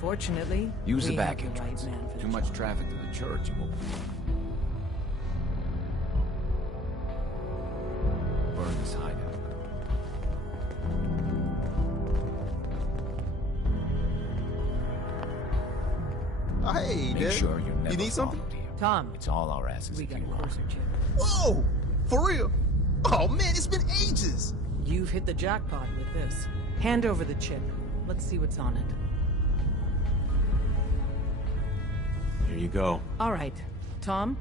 Fortunately, Use the we back have the entrance. right man for the Too much job. traffic to the church and we'll burn this hideout. Oh, hey, Make Dad. sure you never need something? followed here. Tom, It's all our asses we if got you a want. courser chip. Whoa! For real? Oh, man, it's been ages. You've hit the jackpot with this. Hand over the chip. Let's see what's on it. Here you go. All right. Tom,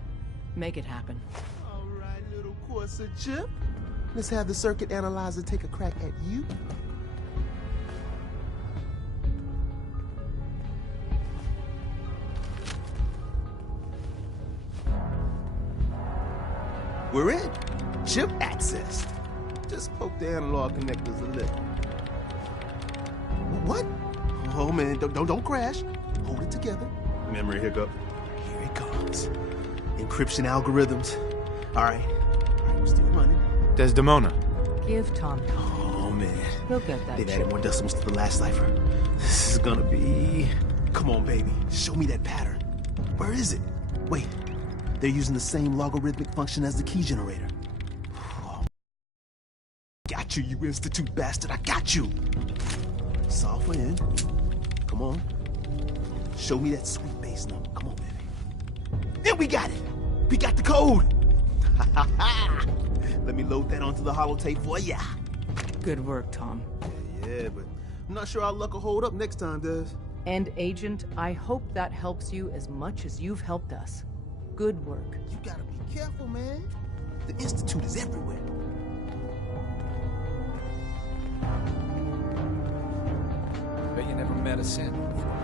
make it happen. All right, little courser chip. Let's have the circuit analyzer take a crack at you. We're in. Chip accessed. Just poke the analog connectors a little. What? Oh man, don't crash. Hold it together. Memory hiccup. Here it comes. Encryption algorithms. All right, we're still running. Desdemona. Give Tom time. Oh man, He'll get that they've chip. added more decimals to the last cipher. This is gonna be. Come on, baby. Show me that pattern. Where is it? Wait, they're using the same logarithmic function as the key generator. Oh, got you, you institute bastard. I got you. Software in. Come on. Show me that sweet bass number. Come on, baby. Then we got it. We got the code. Let me load that onto the holotape for ya. Good work, Tom. Yeah, but I'm not sure our luck will hold up next time, Des. And Agent, I hope that helps you as much as you've helped us. Good work. You gotta be careful, man. The Institute is everywhere. Bet you never met a sample before.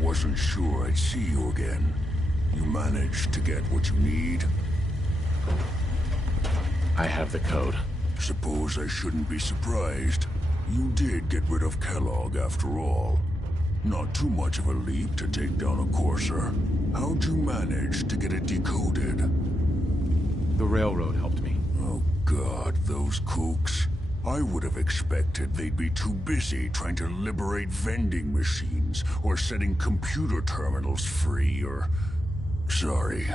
Wasn't sure I'd see you again. You managed to get what you need? I have the code. Suppose I shouldn't be surprised. You did get rid of Kellogg after all. Not too much of a leap to take down a courser. How'd you manage to get it decoded? The railroad helped me. Oh God, those kooks. I would have expected they'd be too busy trying to liberate vending machines, or setting computer terminals free, or... Sorry.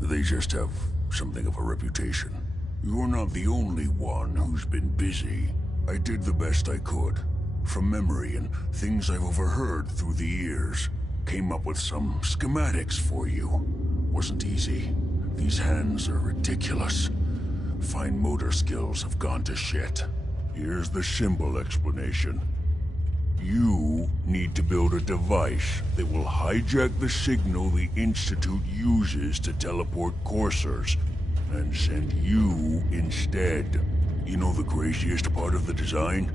They just have something of a reputation. You're not the only one who's been busy. I did the best I could. From memory and things I've overheard through the years. Came up with some schematics for you. Wasn't easy. These hands are ridiculous. Fine motor skills have gone to shit. Here's the simple explanation. You need to build a device that will hijack the signal the Institute uses to teleport coursers, and send you instead. You know the craziest part of the design?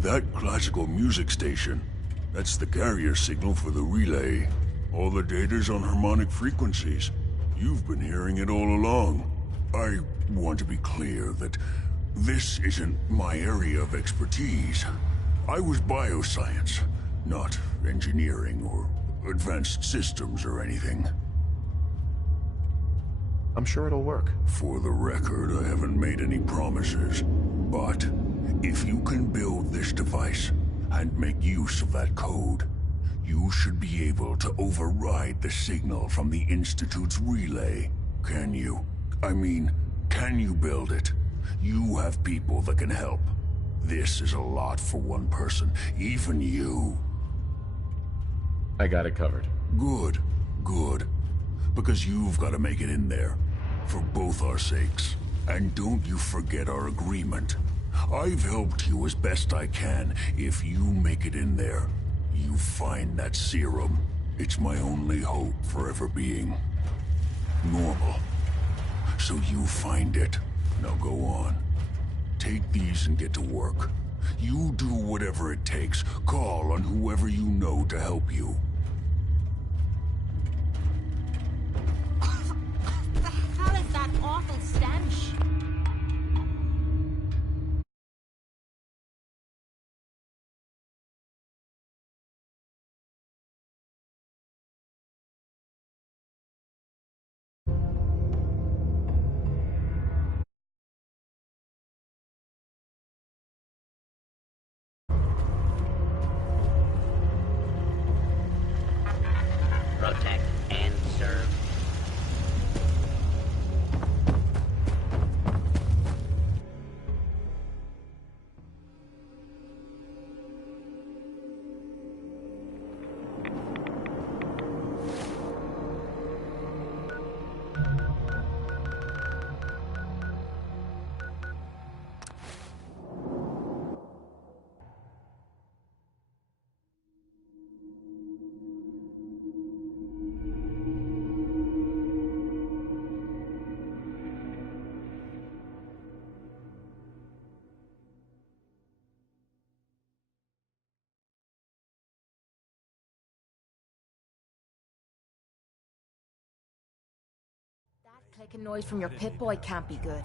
That classical music station. That's the carrier signal for the relay. All the data's on harmonic frequencies. You've been hearing it all along. I want to be clear that this isn't my area of expertise. I was bioscience, not engineering or advanced systems or anything. I'm sure it'll work. For the record, I haven't made any promises. But if you can build this device and make use of that code, you should be able to override the signal from the Institute's relay. Can you? I mean, can you build it? You have people that can help. This is a lot for one person, even you. I got it covered. Good, good. Because you've got to make it in there. For both our sakes. And don't you forget our agreement. I've helped you as best I can. If you make it in there, you find that serum. It's my only hope for ever being normal. So you find it. Now go on. Take these and get to work. You do whatever it takes. Call on whoever you know to help you. The hell is that awful stench? Protect and serve. That clicking noise from your Pip-Boy can't be good.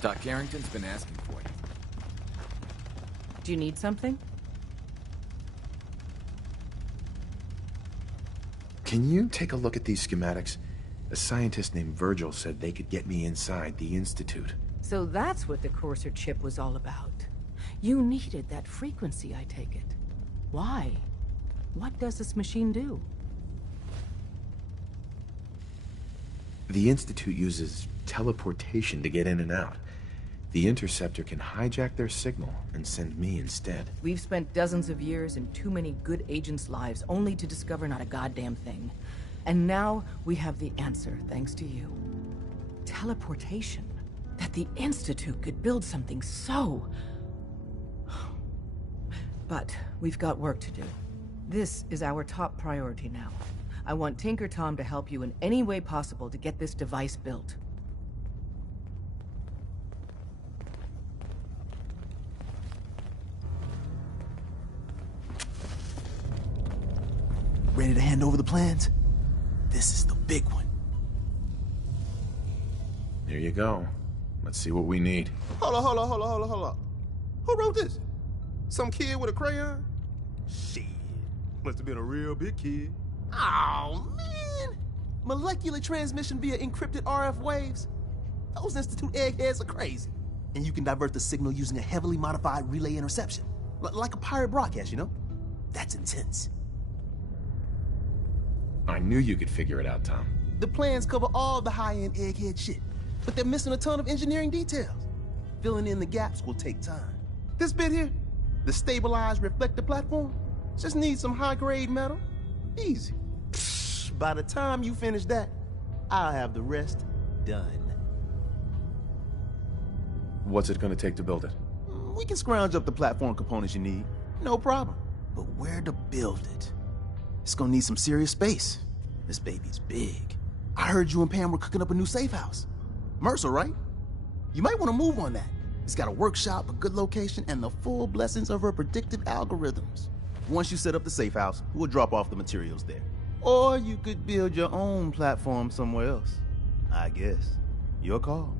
Doc Carrington's been asking for you. Do you need something? Can you take a look at these schematics? A scientist named Virgil said they could get me inside the Institute. So that's what the Courser chip was all about. You needed that frequency, I take it. Why? What does this machine do? The Institute uses teleportation to get in and out. The Interceptor can hijack their signal and send me instead. We've spent dozens of years and too many good agents' lives only to discover not a goddamn thing. And now we have the answer, thanks to you. Teleportation. That the Institute could build something so... But we've got work to do. This is our top priority now. I want Tinker Tom to help you in any way possible to get this device built. Ready to hand over the plans? This is the big one. Here you go. Let's see what we need. Hold on. Who wrote this? Some kid with a crayon? Shit. Must have been a real big kid. Oh, man! Molecular transmission via encrypted RF waves? Those Institute eggheads are crazy. And you can divert the signal using a heavily modified relay interception. Like a pirate broadcast, you know? That's intense. I knew you could figure it out, Tom. The plans cover all the high-end egghead shit, but they're missing a ton of engineering details. Filling in the gaps will take time. This bit here, the stabilized reflector platform, just needs some high-grade metal. Easy. Psh, by the time you finish that, I'll have the rest done. What's it gonna take to build it? We can scrounge up the platform components you need, no problem. But where to build it? It's gonna need some serious space. This baby's big. I heard you and Pam were cooking up a new safe house. Mercer, right? You might want to move on that. It's got a workshop, a good location, and the full blessings of her predictive algorithms. Once you set up the safe house, we'll drop off the materials there. Or you could build your own platform somewhere else. I guess. Your call.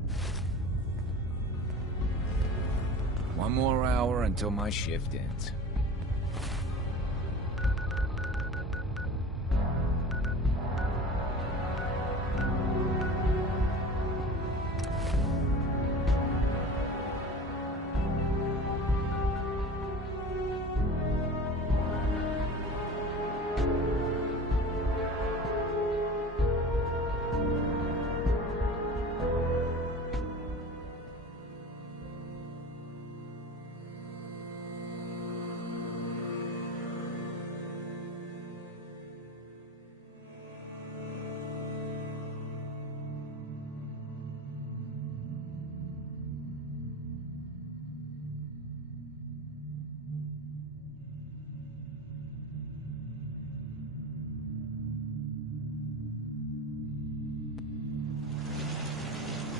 One more hour until my shift ends.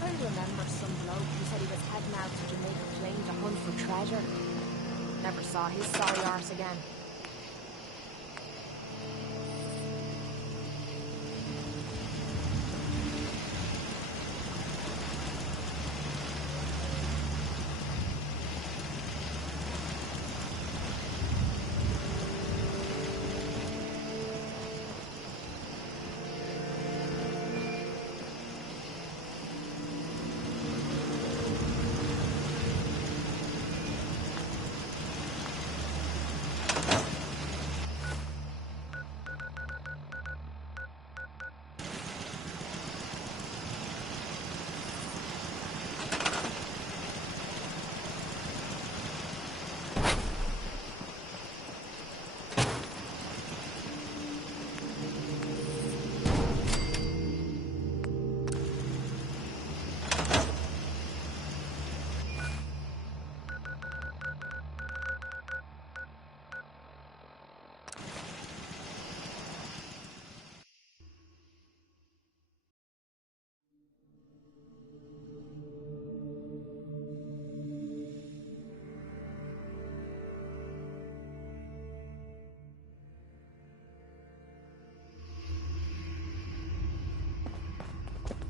I remember some bloke who said he was heading out to Jamaica Plain to hunt for treasure. Never saw his sorry arse again.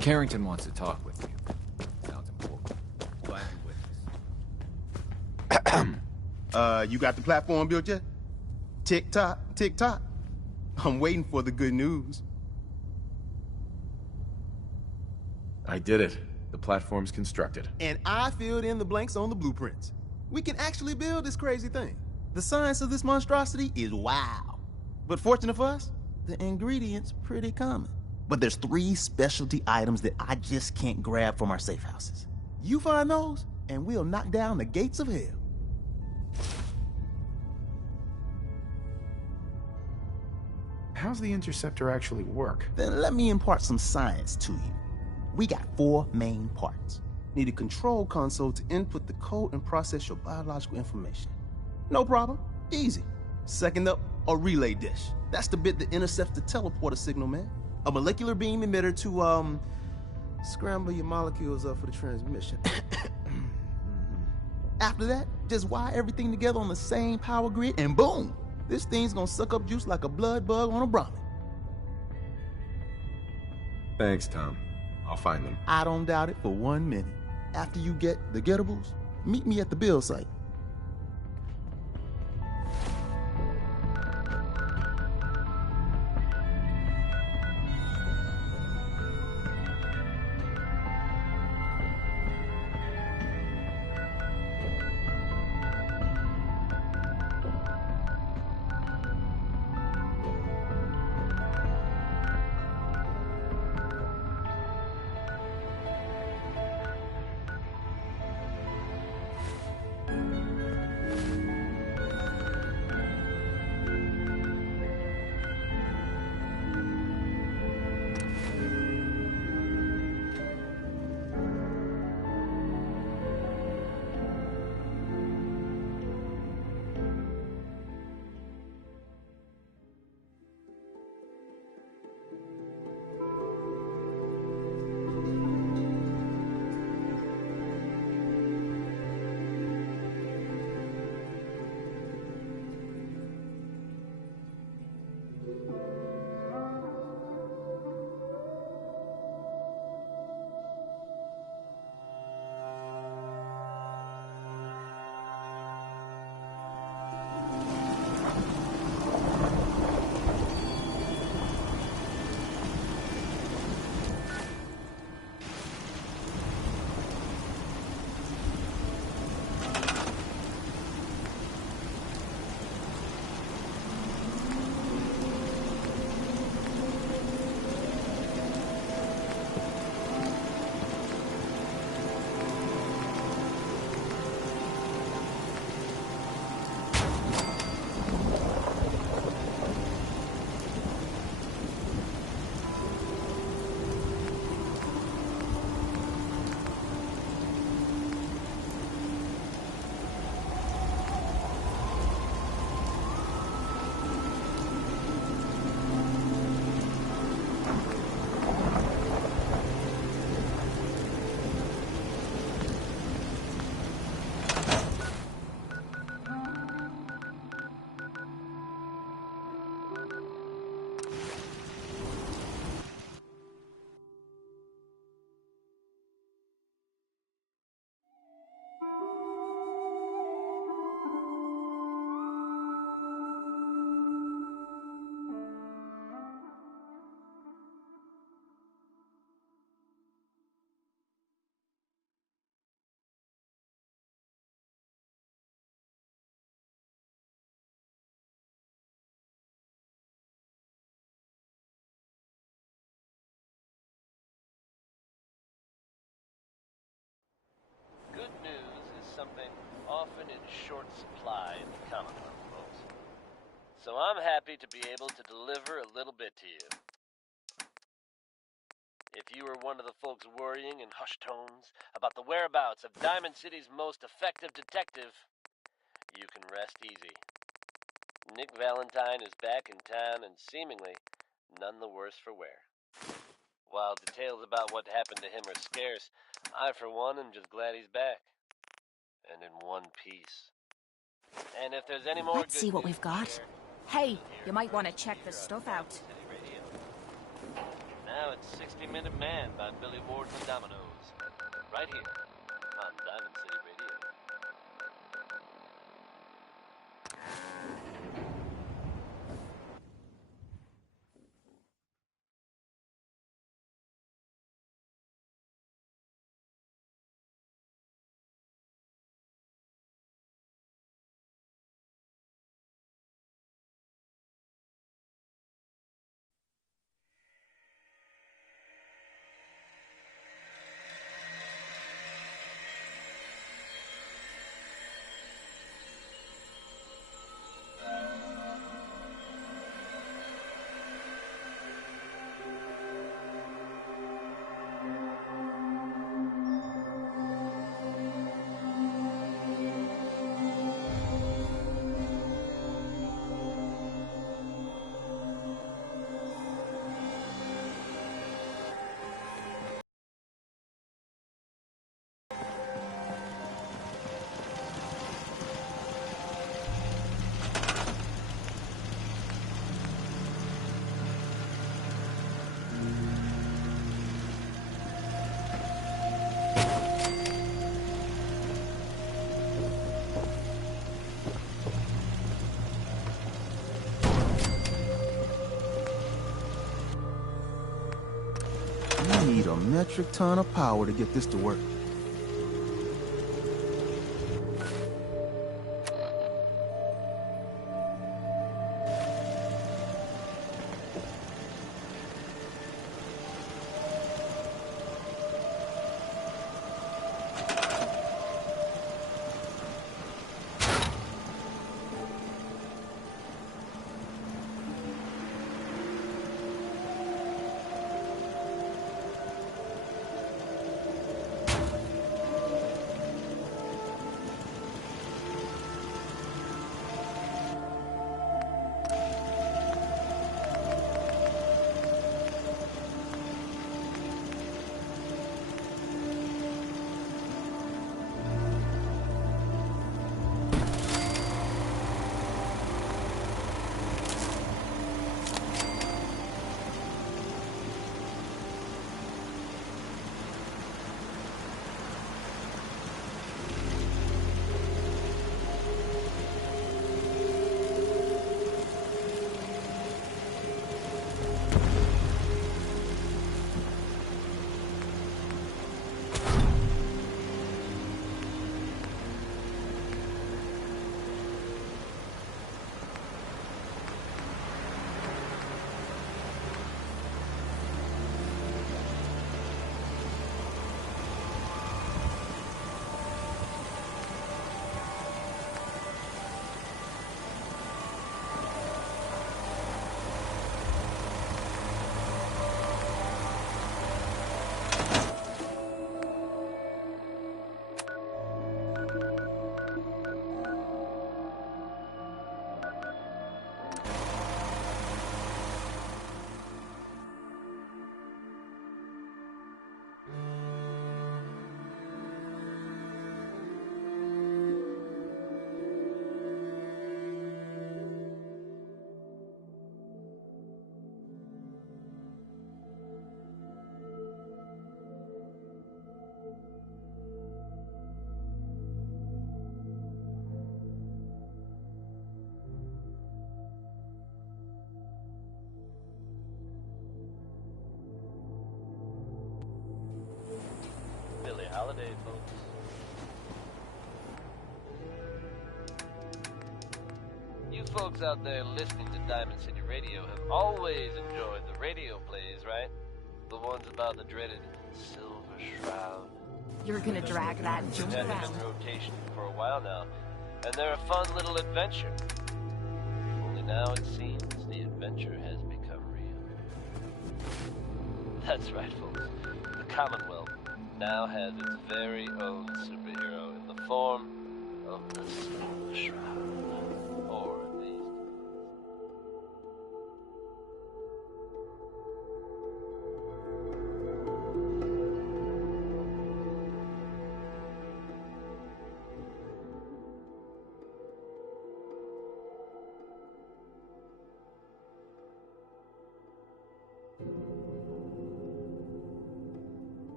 Carrington wants to talk with you. Sounds important. Glad you're with us. You got the platform built yet? Tick tock, tick tock. I'm waiting for the good news. I did it. The platform's constructed. And I filled in the blanks on the blueprints. We can actually build this crazy thing. The science of this monstrosity is wow. But fortunate for us, the ingredients pretty common. But there's 3 specialty items that I just can't grab from our safe houses. You find those, and we'll knock down the gates of hell. How's the Interceptor actually work? Then let me impart some science to you. We got 4 main parts. Need a control console to input the code and process your biological information. No problem. Easy. Second up, a relay dish. That's the bit that intercepts the teleporter signal, man. A molecular beam emitter to, scramble your molecules up for the transmission. After that, just wire everything together on the same power grid, and boom! This thing's gonna suck up juice like a blood bug on a Brahmin. Thanks, Tom. I'll find them. I don't doubt it for 1 minute. After you get the gettables, meet me at the build site. often in short supply in the Commonwealth, folks. So I'm happy to be able to deliver a little bit to you. If you were one of the folks worrying in hushed tones about the whereabouts of Diamond City's most effective detective, you can rest easy. Nick Valentine is back in town and seemingly none the worse for wear. While details about what happened to him are scarce, I for one am just glad he's back. And in one piece. And if there's any more Let's see what we've got. Hey, you might want to check the stuff out. Now it's 60-Minute Man by Billy Ward and the Dominoes. Right here on Diamond City Radio. We need a metric ton of power to get this to work. Holiday, folks. You folks out there listening to Diamond City Radio have always enjoyed the radio plays, right? The ones about the dreaded Silver Shroud, You're gonna drag that They've junk had them around. in rotation for a while now, and they're a fun little adventure. Only now it seems the adventure has become real. That's right, folks. The Commonwealth now has its very own superhero in the form of the Silver Shroud. Or at least...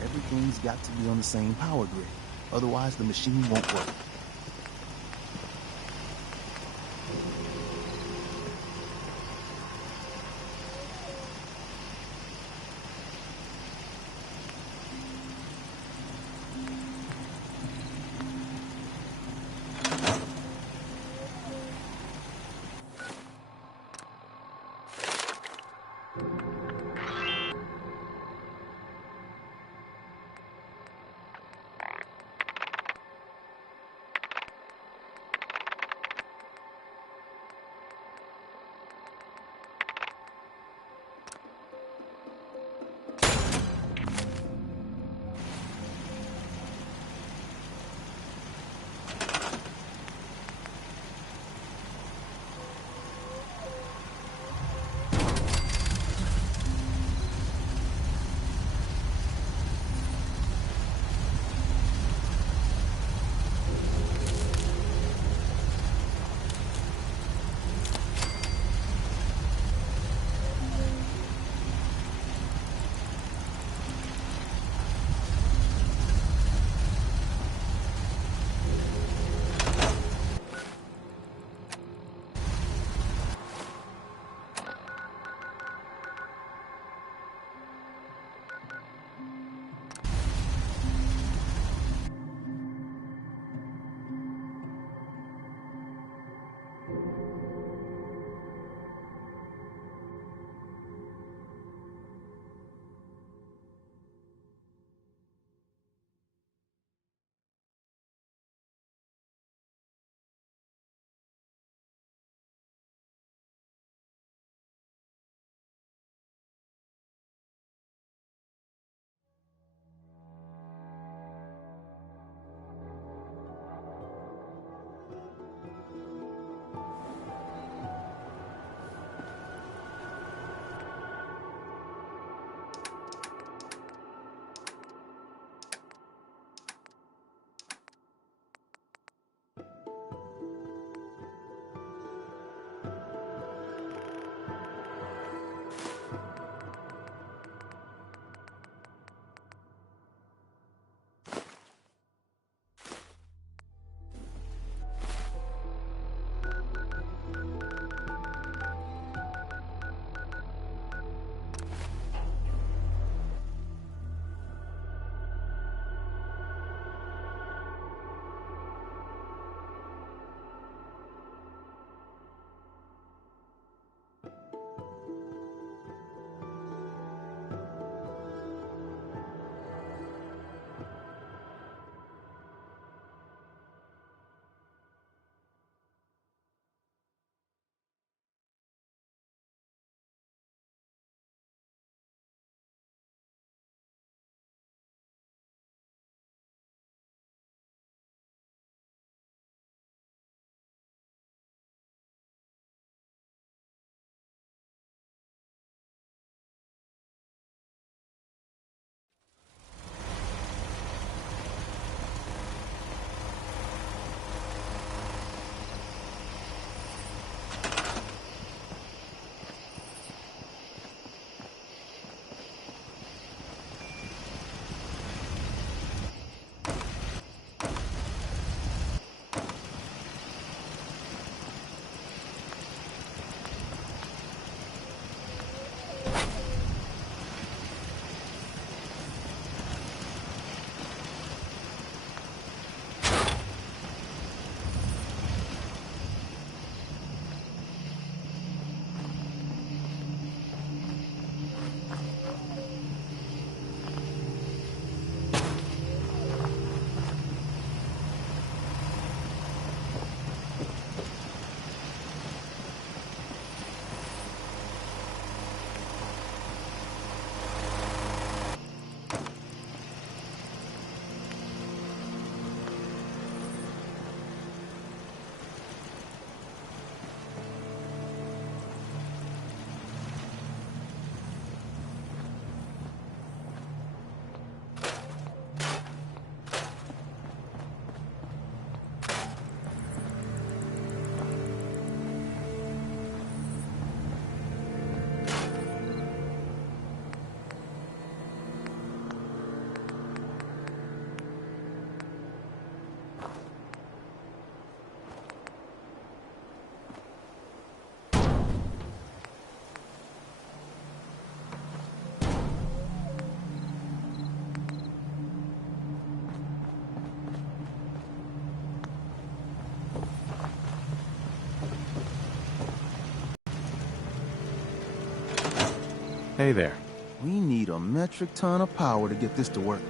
Everything's got to be on the same power grid. Otherwise, the machine won't work. Hey there. We need a metric ton of power to get this to work.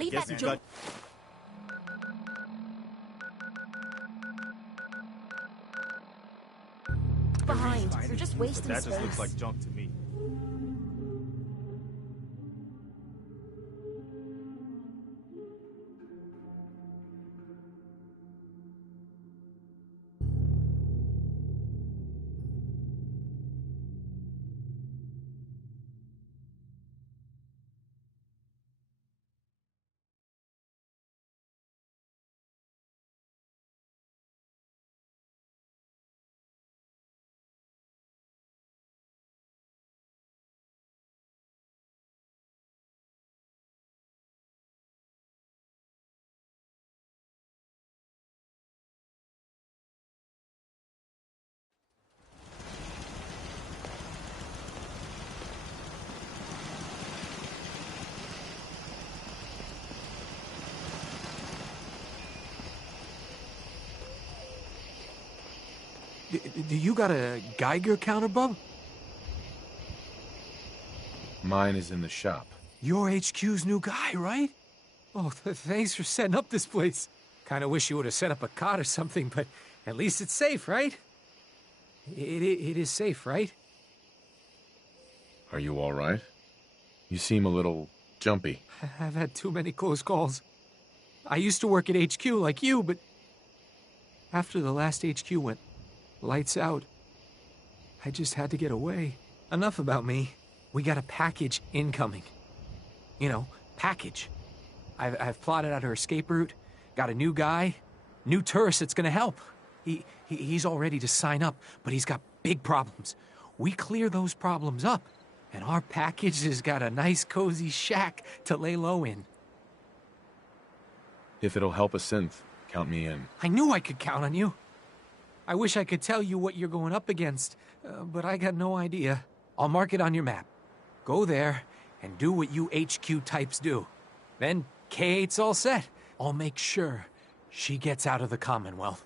Leave that junk behind. You're just wasting That space. just looks like junk to me. Do you got a Geiger counter, bub? Mine is in the shop. You're HQ's new guy, right? Oh, thanks for setting up this place. Kinda wish you would have set up a cot or something, but at least it's safe, right? It is safe, right? Are you all right? You seem a little jumpy. I've had too many close calls. I used to work at HQ like you, but after the last HQ went lights out, I just had to get away. Enough about me. We got a package incoming. You know, package. I've plotted out her escape route, got a new guy, new tourist that's gonna help. He's all ready to sign up, but he's got big problems. We clear those problems up, and our package has got a nice cozy shack to lay low in. If it'll help a synth, count me in. I knew I could count on you. I wish I could tell you what you're going up against, but I got no idea. I'll mark it on your map. Go there and do what you HQ types do. Then K8's all set. I'll make sure she gets out of the Commonwealth.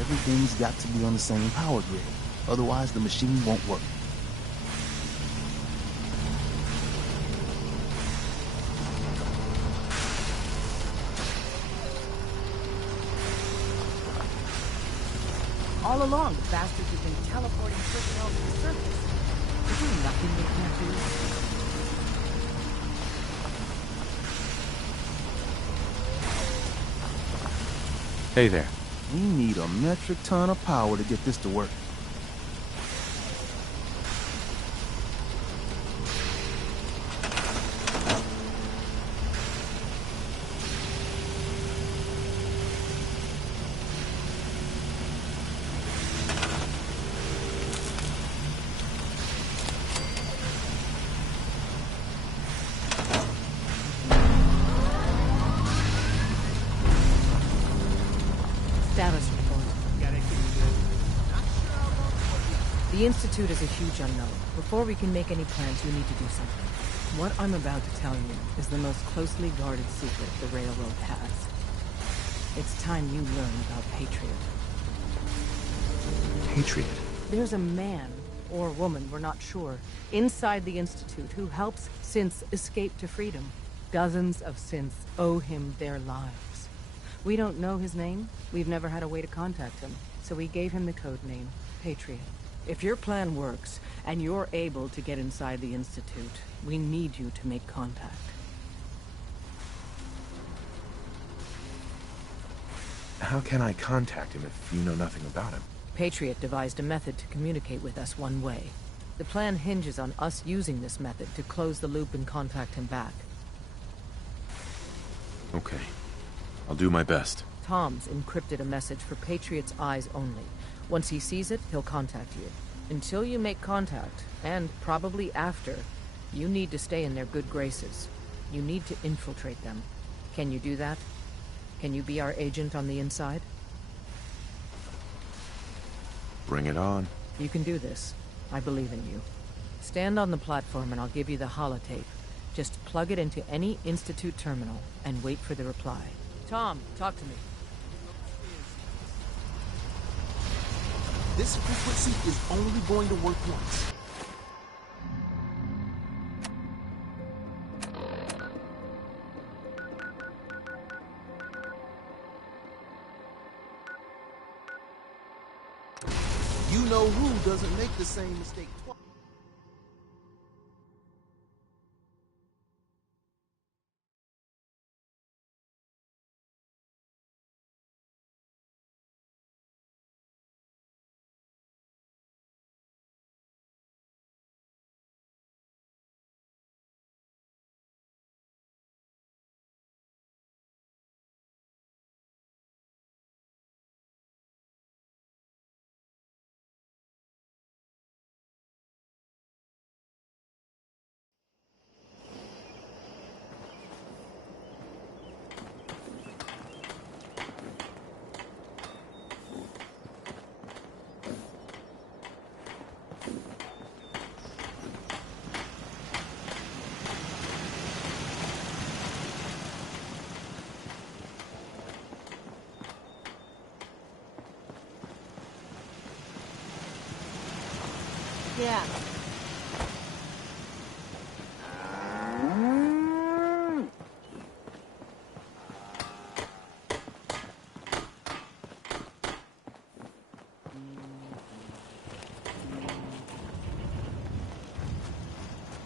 Everything's got to be on the same power grid. Otherwise, the machine won't work. All along, the bastards have been teleporting personnel to the surface. Is there nothing they can't do? Hey there. We need a metric ton of power to get this to work. Status report. The Institute is a huge unknown. Before we can make any plans, you need to do something. What I'm about to tell you is the most closely guarded secret the Railroad has. It's time you learn about Patriot. Patriot? There's a man, or woman, we're not sure, inside the Institute who helps synths escape to freedom. Dozens of synths owe him their lives. We don't know his name. We've never had a way to contact him, so we gave him the code name, Patriot. If your plan works, and you're able to get inside the Institute, we need you to make contact. How can I contact him if you know nothing about him? Patriot devised a method to communicate with us one way. The plan hinges on us using this method to close the loop and contact him back. Okay. I'll do my best. Tom's encrypted a message for Patriot's eyes only. Once he sees it, he'll contact you. Until you make contact, and probably after, you need to stay in their good graces. You need to infiltrate them. Can you do that? Can you be our agent on the inside? Bring it on. You can do this. I believe in you. Stand on the platform and I'll give you the holotape. Just plug it into any Institute terminal and wait for the reply. Tom, talk to me. This frequency is only going to work once. You know who doesn't make the same mistake twice. Yeah.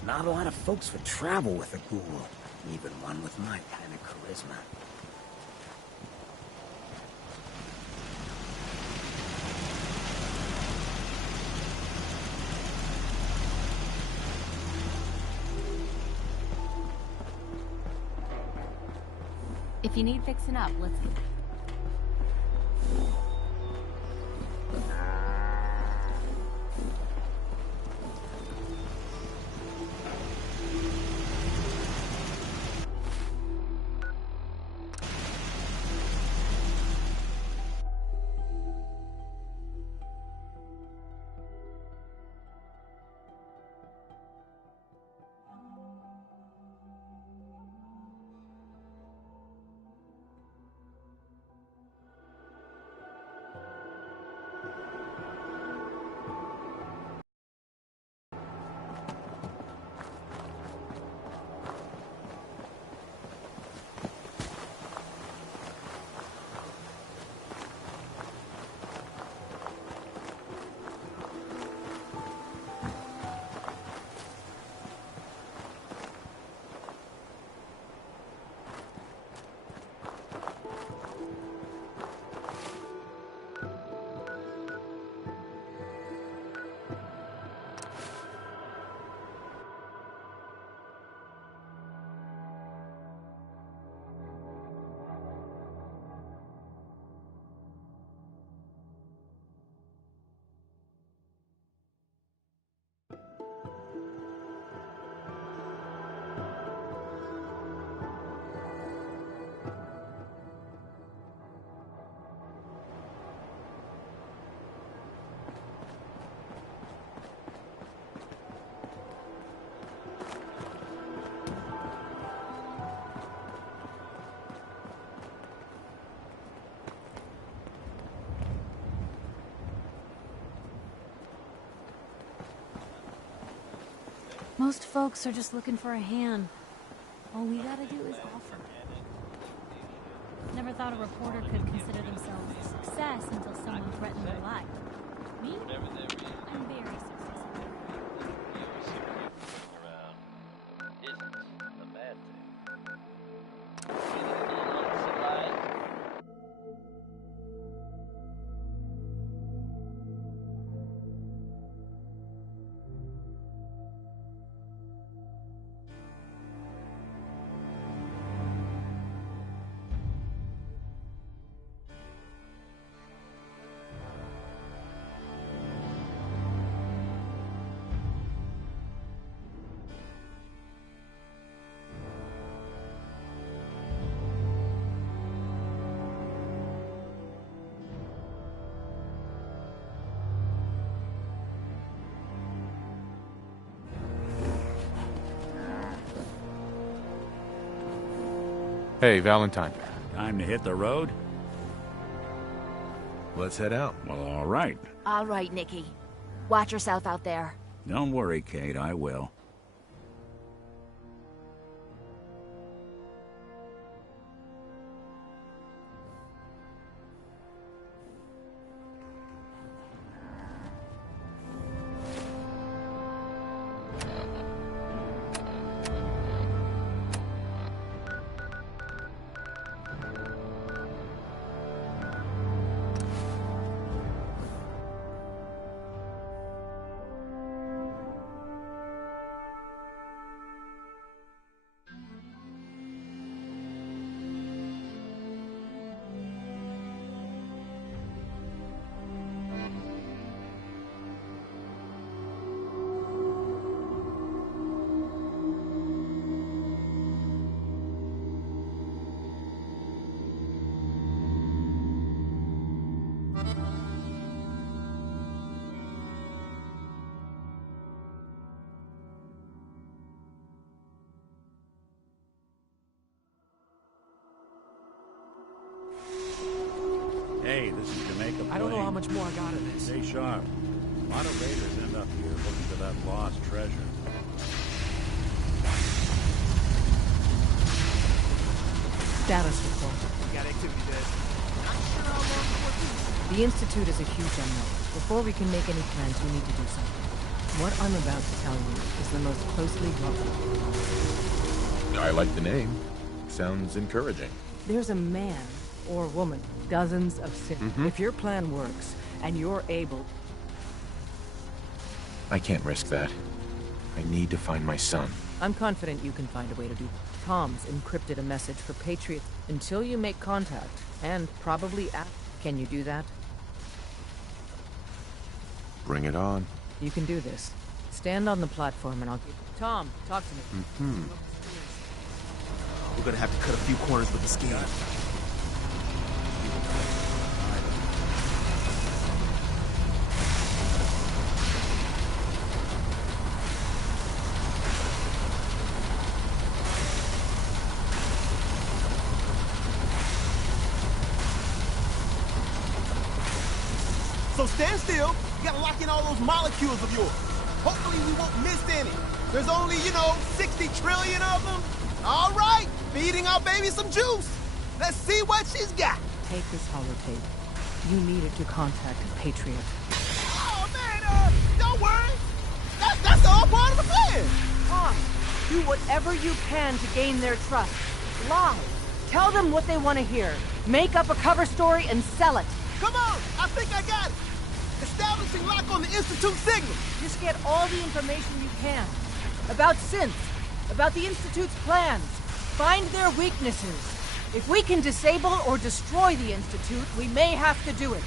Not a lot of folks would travel with a ghoul, even one with my kind of charisma. If you need fixing up, let's go. Most folks are just looking for a hand. All we gotta do is offer. Never thought a reporter could consider themselves a success until someone threatened their life. Me? I'm very successful. Isn't a bad thing. Hey, Valentine. Time to hit the road? Let's head out. Well, all right. All right, Nikki. Watch yourself out there. Don't worry, Kate, I will. Hey, this is Jamaica Plain. I don't know how much more I got of this. Stay sharp. A lot of raiders end up here looking for that lost treasure. Status report. Got activity there. The Institute is a huge unknown. Before we can make any plans, we need to do something. What I'm about to tell you is the most closely guarded. I like the name. Sounds encouraging. There's a man or woman, dozens of cities. If your plan works, and you're able... I can't risk that. I need to find my son. I'm confident you can find a way to do that. Tom's encrypted a message for Patriots until you make contact, and probably after. Can you do that? Bring it on. You can do this. Stand on the platform and I'll give... Tom, talk to me. We're gonna have to cut a few corners with the scan. So stand still. You gotta lock in all those molecules of yours. Hopefully we won't miss any. There's only, 60 trillion of them. All right, feeding our baby some juice. Let's see what she's got. Take this holotape. You need it to contact Patriot. Oh, man, don't worry. That's all part of the plan. Tom, do whatever you can to gain their trust. Lie. Tell them what they want to hear. Make up a cover story and sell it. Come on, I think I got it. Establishing lock on the Institute signal. Just get all the information you can. About synths, about the Institute's plans. Find their weaknesses. If we can disable or destroy the Institute, we may have to do it.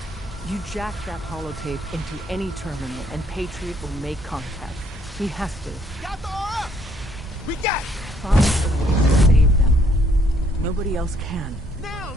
You jack that holotape into any terminal and Patriot will make contact. He has to. Got the RF. We got it. Find a way to save them. Nobody else can. Now.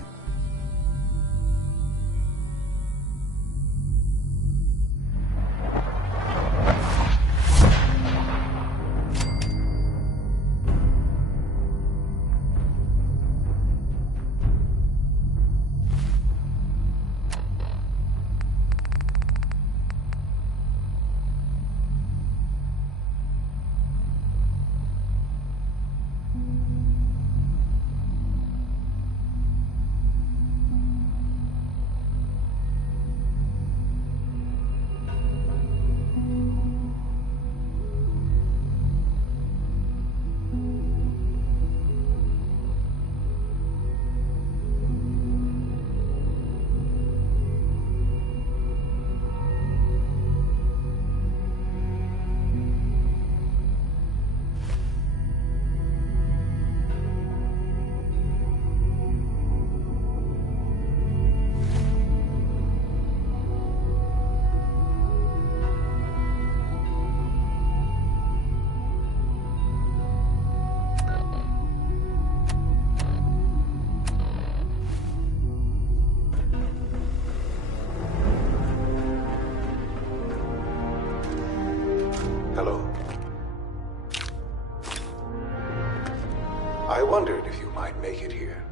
I wondered if you might make it here.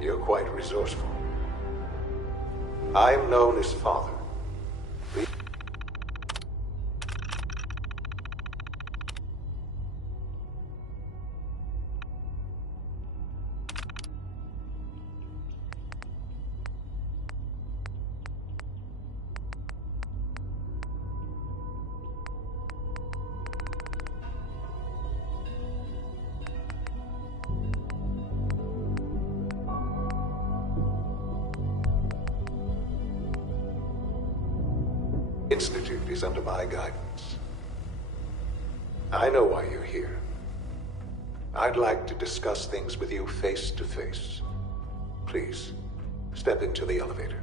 You're quite resourceful. I'm known as Father. Institute is under my guidance. I know why you're here. I'd like to discuss things with you face to face. Please, step into the elevator.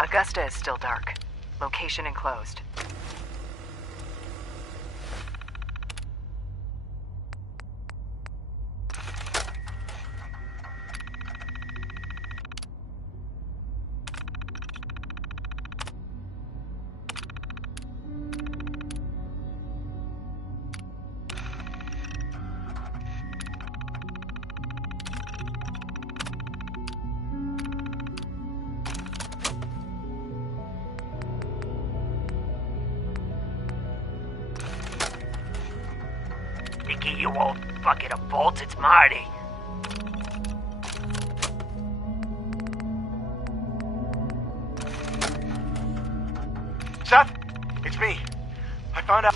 Augusta is still dark. Location enclosed. You won't bucket of bolts, it's Marty. Seth, it's me. I found out.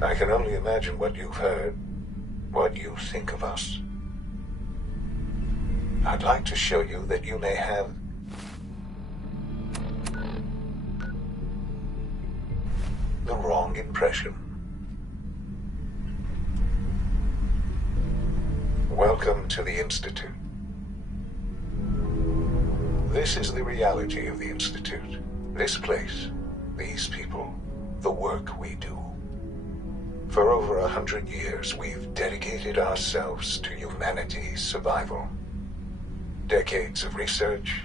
I can only imagine what you've heard, what you think of us. I'd like to show you that you may have the wrong impression. Welcome to the Institute. This is the reality of the Institute. This place, these people, the work we do. For over 100 years, we've dedicated ourselves to humanity's survival. Decades of research,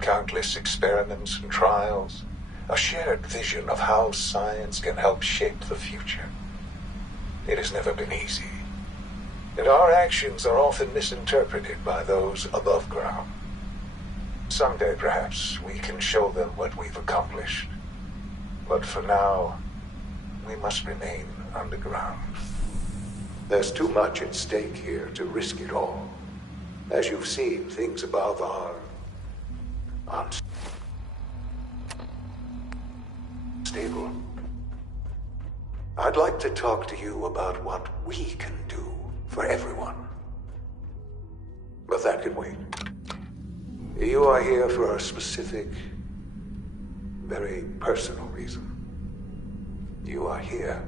countless experiments and trials, a shared vision of how science can help shape the future. It has never been easy, and our actions are often misinterpreted by those above ground. Someday, perhaps, we can show them what we've accomplished. But for now, we must remain underground. There's too much at stake here to risk it all. As you've seen, things above are unstable. I'd like to talk to you about what we can do for everyone. But that can wait. You are here for a specific, very personal reason. You are here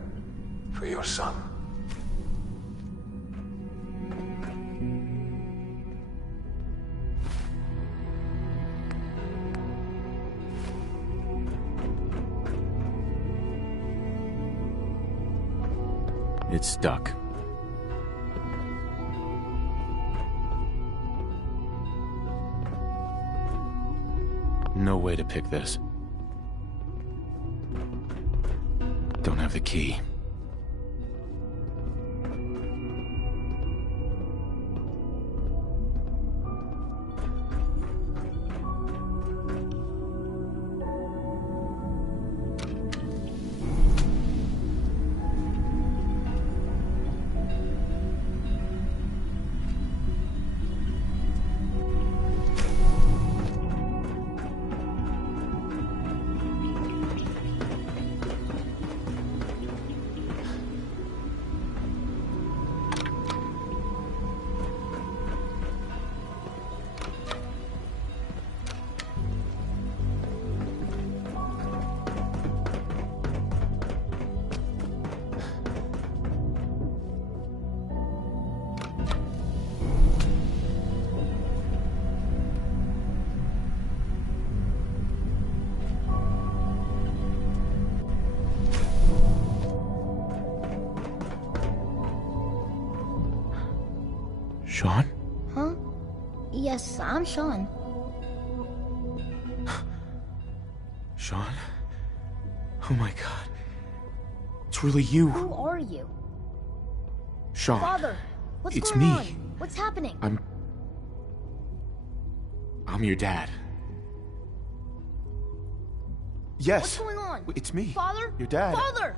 for your son. It's stuck. No way to pick this. Don't have the key. Sean? Huh? Yes, I'm Sean. Sean? Oh my god. It's really you. Who are you? Sean. Father, what's It's going me. on? What's happening? I'm your dad. Yes. What's going on? It's me. Father? Your dad. Father!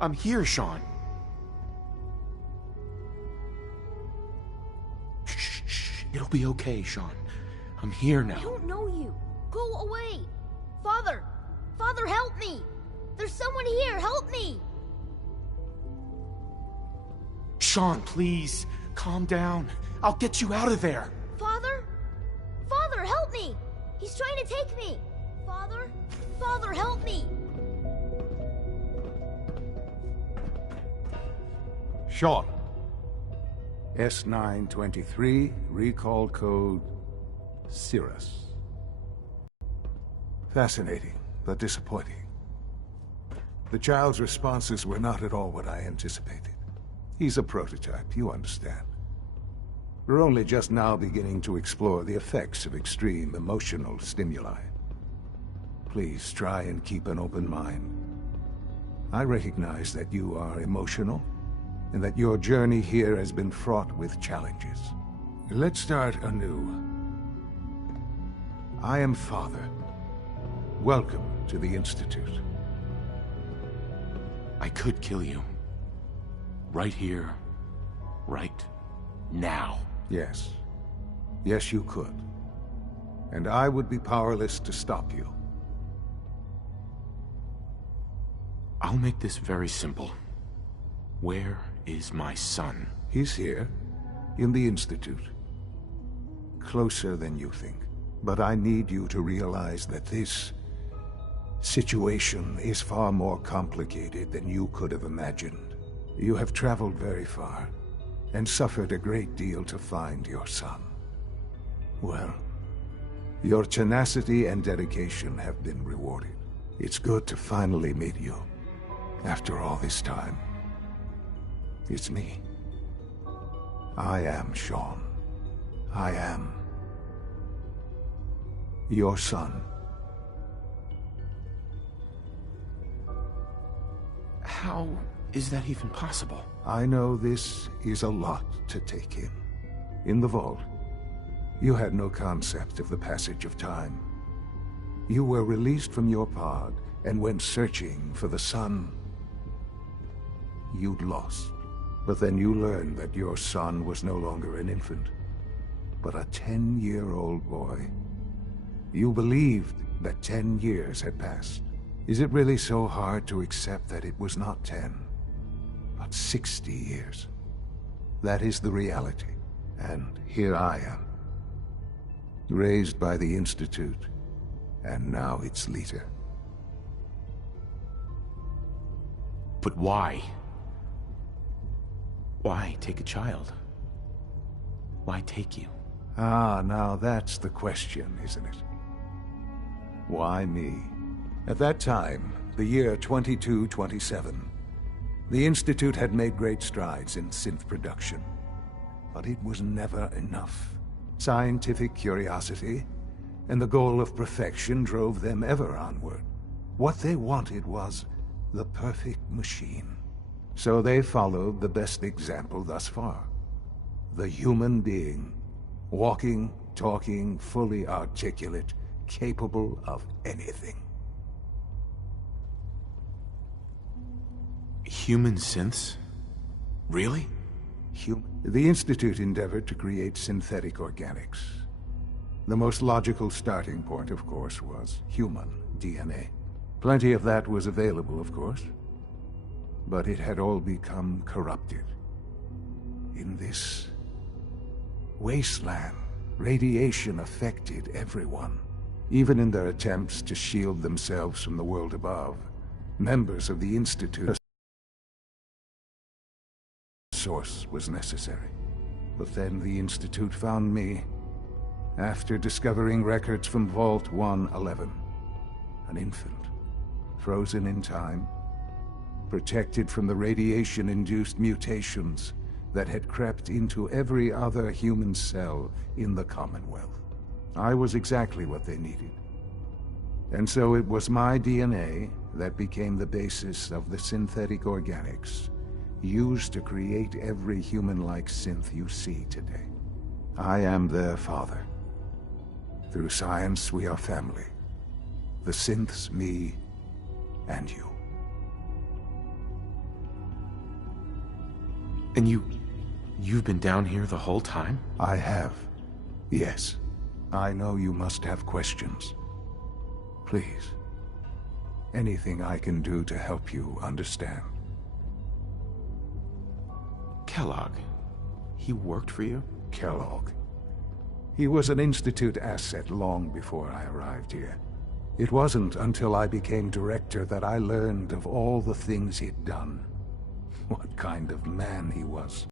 I'm here, Sean. Shh. It'll be okay, Sean. I'm here now. I don't know you. Go away. Father! Father, help me! There's someone here, help me! Sean, please. Calm down. I'll get you out of there. Father? Father, help me! He's trying to take me! Father? Father, help me! Sean. S923, recall code Cirrus. Fascinating, but disappointing. The child's responses were not at all what I anticipated. He's a prototype, you understand. We're only just now beginning to explore the effects of extreme emotional stimuli. Please try and keep an open mind. I recognize that you are emotional, and that your journey here has been fraught with challenges. Let's start anew. I am Father. Welcome to the Institute. I could kill you. Right here. Right now. Yes. Yes, you could. And I would be powerless to stop you. I'll make this very simple. Where is my son? He's here, in the Institute. Closer than you think. But I need you to realize that this situation is far more complicated than you could have imagined. You have traveled very far, and suffered a great deal to find your son. Well, your tenacity and dedication have been rewarded. It's good to finally meet you, after all this time. It's me. I am Sean. I am your son. How is that even possible? I know this is a lot to take in. In the vault, you had no concept of the passage of time. You were released from your pod and went searching for the son you'd lost. But then you learned that your son was no longer an infant. but a 10-year-old boy. You believed that 10 years had passed. Is it really so hard to accept that it was not 10, but 60 years? That is the reality, and here I am. Raised by the Institute, and now its leader. But why? Why take a child? Why take you? Ah, now that's the question, isn't it? Why me? At that time, the year 2227, the Institute had made great strides in synth production. But it was never enough. Scientific curiosity and the goal of perfection drove them ever onward. What they wanted was the perfect machine. So they followed the best example thus far. The human being. Walking, talking, fully articulate, capable of anything. Human synths? Really? The Institute endeavored to create synthetic organics. The most logical starting point, of course, was human DNA. Plenty of that was available, of course. But it had all become corrupted. In this wasteland, radiation affected everyone. Even in their attempts to shield themselves from the world above, members of the Institute source was necessary. But then the Institute found me after discovering records from Vault 111. An infant, frozen in time, protected from the radiation-induced mutations that had crept into every other human cell in the Commonwealth. I was exactly what they needed. And so it was my DNA that became the basis of the synthetic organics used to create every human-like synth you see today. I am their father. Through science, we are family. The synths, me, and you. And you've been down here the whole time? I have. Yes. I know you must have questions. Please. Anything I can do to help you understand. Kellogg. He worked for you? Kellogg. He was an Institute asset long before I arrived here. It wasn't until I became director that I learned of all the things he'd done. What kind of man he was.